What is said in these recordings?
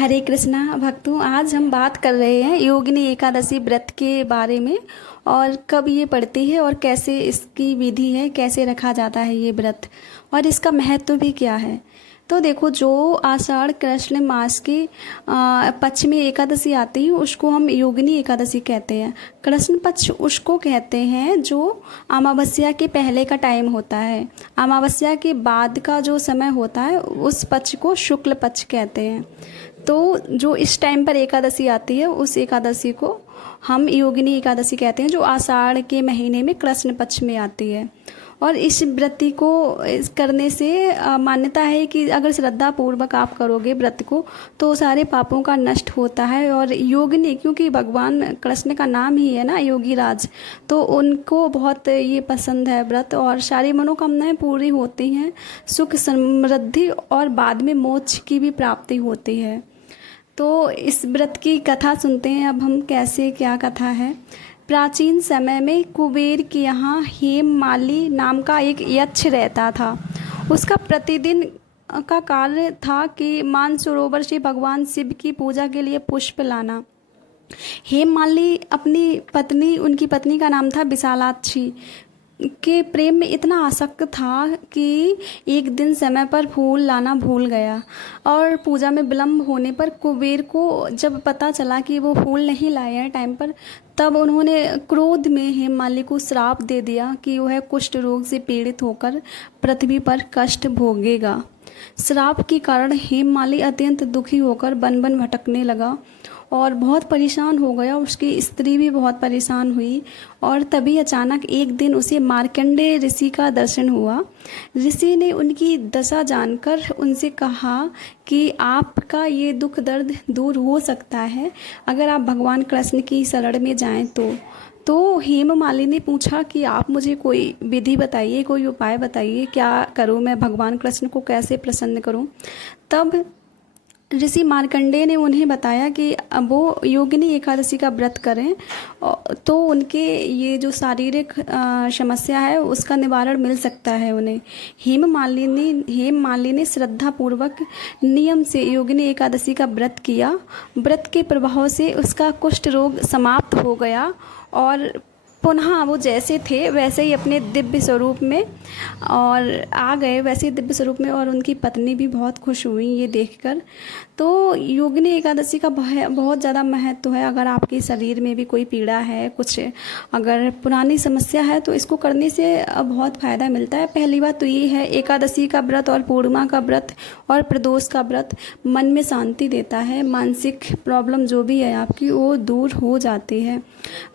हरे कृष्णा भक्तों, आज हम बात कर रहे हैं योगिनी एकादशी व्रत के बारे में। और कब ये पड़ती है और कैसे इसकी विधि है, कैसे रखा जाता है ये व्रत, और इसका महत्व भी क्या है। तो देखो, जो आषाढ़ कृष्ण मास की पक्ष में एकादशी आती है उसको हम योगिनी एकादशी कहते हैं। कृष्ण पक्ष उसको कहते हैं जो अमावस्या के पहले का टाइम होता है। अमावस्या के बाद का जो समय होता है उस पक्ष को शुक्ल पक्ष कहते हैं। तो जो इस टाइम पर एकादशी आती है उस एकादशी को हम योगिनी एकादशी कहते हैं, जो आषाढ़ के महीने में कृष्ण पक्ष में आती है। और इस व्रति को करने से मान्यता है कि अगर श्रद्धा पूर्वक आप करोगे व्रत को तो सारे पापों का नष्ट होता है। और योगिनी, क्योंकि भगवान कृष्ण का नाम ही है ना योगी राज, तो उनको बहुत ये पसंद है व्रत, और सारी मनोकामनाएं पूरी होती हैं, सुख समृद्धि और बाद में मोक्ष की भी प्राप्ति होती है। तो इस व्रत की कथा सुनते हैं अब हम, कैसे क्या कथा है। प्राचीन समय में कुबेर के यहाँ हेममाली नाम का एक यक्ष रहता था। उसका प्रतिदिन का कार्य था कि मानसरोवर से भगवान शिव की पूजा के लिए पुष्प लाना। हेममाली उनकी पत्नी का नाम था विशालाक्षी के प्रेम में इतना आसक्त था कि एक दिन समय पर फूल लाना भूल गया। और पूजा में विलम्ब होने पर कुबेर को जब पता चला कि वो फूल नहीं लाए हैं टाइम पर, तब उन्होंने क्रोध में हेममाली को श्राप दे दिया कि वह कुष्ठ रोग से पीड़ित होकर पृथ्वी पर कष्ट भोगेगा। श्राप के कारण हेममाली अत्यंत दुखी होकर वन वन भटकने लगा और बहुत परेशान हो गया। उसकी स्त्री भी बहुत परेशान हुई। और तभी अचानक एक दिन उसे मार्कंडेय ऋषि का दर्शन हुआ। ऋषि ने उनकी दशा जानकर उनसे कहा कि आपका ये दुख दर्द दूर हो सकता है अगर आप भगवान कृष्ण की शरण में जाएं तो हेममाली ने पूछा कि आप मुझे कोई विधि बताइए, कोई उपाय बताइए, क्या करूं मैं, भगवान कृष्ण को कैसे प्रसन्न करूं। तब ऋषि मार्कंडेय ने उन्हें बताया कि वो योगिनी एकादशी का व्रत करें तो उनके ये जो शारीरिक समस्या है उसका निवारण मिल सकता है उन्हें। हेममाली ने श्रद्धा पूर्वक नियम से योगिनी एकादशी का व्रत किया। व्रत के प्रभाव से उसका कुष्ठ रोग समाप्त हो गया और पुनः वो जैसे थे वैसे ही अपने दिव्य स्वरूप में और आ गए, वैसे दिव्य स्वरूप में। और उनकी पत्नी भी बहुत खुश हुई ये देखकर। तो योगिनी एकादशी का बहुत ज़्यादा महत्व है। अगर आपके शरीर में भी कोई पीड़ा है, कुछ अगर पुरानी समस्या है, तो इसको करने से बहुत फ़ायदा मिलता है। पहली बात तो ये है, एकादशी का व्रत और पूर्णिमा का व्रत और प्रदोष का व्रत मन में शांति देता है। मानसिक प्रॉब्लम जो भी है आपकी वो दूर हो जाती है।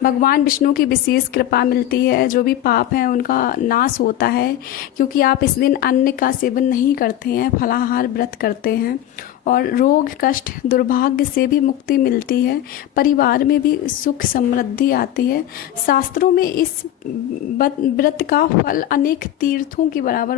भगवान विष्णु की विशेष कृपा मिलती है। जो भी पाप है उनका नाश होता है, क्योंकि आप इस दिन अन्न का सेवन नहीं करते हैं, फलाहार व्रत करते हैं। और रोग कष्ट दुर्भाग्य से भी मुक्ति मिलती है। परिवार में भी सुख समृद्धि आती है। शास्त्रों में इस व्रत का फल अनेक तीर्थों के बराबर